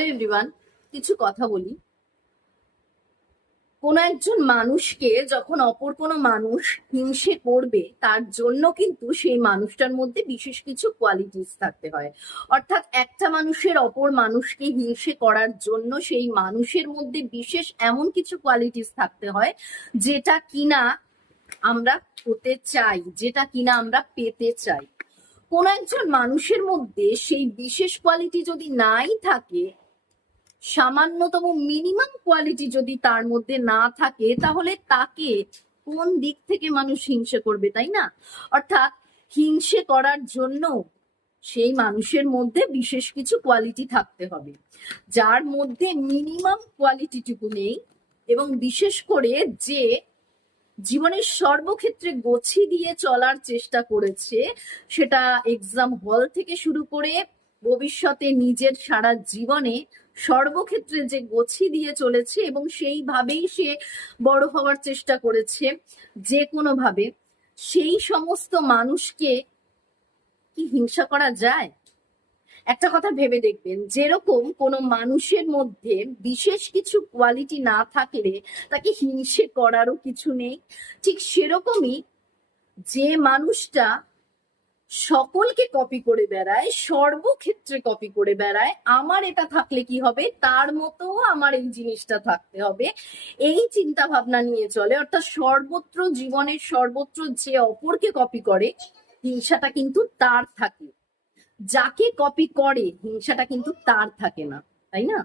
Hello everyone, কিছু কথা বলি। কোন একজন মানুষকে যখন অপর কোনো মানুষ হিংসে করবে, তার জন্য কিন্তু সেই মানুষটার মধ্যে বিশেষ কিছু কোয়ালিটিস থাকতে হয়। অর্থাৎ একটা মানুষের অপর মানুষকে হিংসে করার জন্য সেই মানুষের মধ্যে বিশেষ এমন কিছু কোয়ালিটিস থাকতে হয় যেটা কিনা আমরা হতে চাই, যেটা কিনা আমরা পেতে চাই। কোন একজন মানুষের মধ্যে সেই বিশেষ কোয়ালিটি যদি নাই থাকে, সামান্যতম মিনিমাম কোয়ালিটি যদি তার মধ্যে না থাকে, তাহলে তাকে কোন দিক থেকে মানুষ হিংসে করবে, তাই না? অর্থাৎ হিংসে করার জন্য সেই মানুষের মধ্যে বিশেষ কিছু কোয়ালিটি থাকতে হবে, যার মধ্যে মিনিমাম কোয়ালিটিটুকু নেই। এবং বিশেষ করে যে জীবনের সর্বক্ষেত্রে গছি দিয়ে চলার চেষ্টা করেছে, সেটা এক্সাম হল থেকে শুরু করে ভবিষ্যতে নিজের সারা জীবনে সর্বক্ষেত্রে যে গছি দিয়ে চলেছে এবং সেইভাবেই সে বড় হওয়ার চেষ্টা করেছে যে কোনো ভাবে, সেই সমস্ত মানুষকে কি হিংসা করা যায়? একটা কথা ভেবে দেখবেন, যেরকম কোনো মানুষের মধ্যে বিশেষ কিছু কোয়ালিটি না থাকলে তাকে হিংসে করারও কিছু নেই, ঠিক সেরকমই যে মানুষটা সকলকে কপি করে বেড়ায়, সর্বক্ষেত্রে কপি করে বেড়ায়, আমার এটা থাকলে কি হবে, তার মতো আমার এই জিনিসটা থাকতে হবে, এই চিন্তা ভাবনা নিয়ে চলে, অর্থাৎ সর্বত্র জীবনের সর্বত্র যে অপরকে কপি করে, হিংসাটা কিন্তু তার থাকে। যাকে কপি করে হিংসাটা কিন্তু তার থাকে না, তাই না?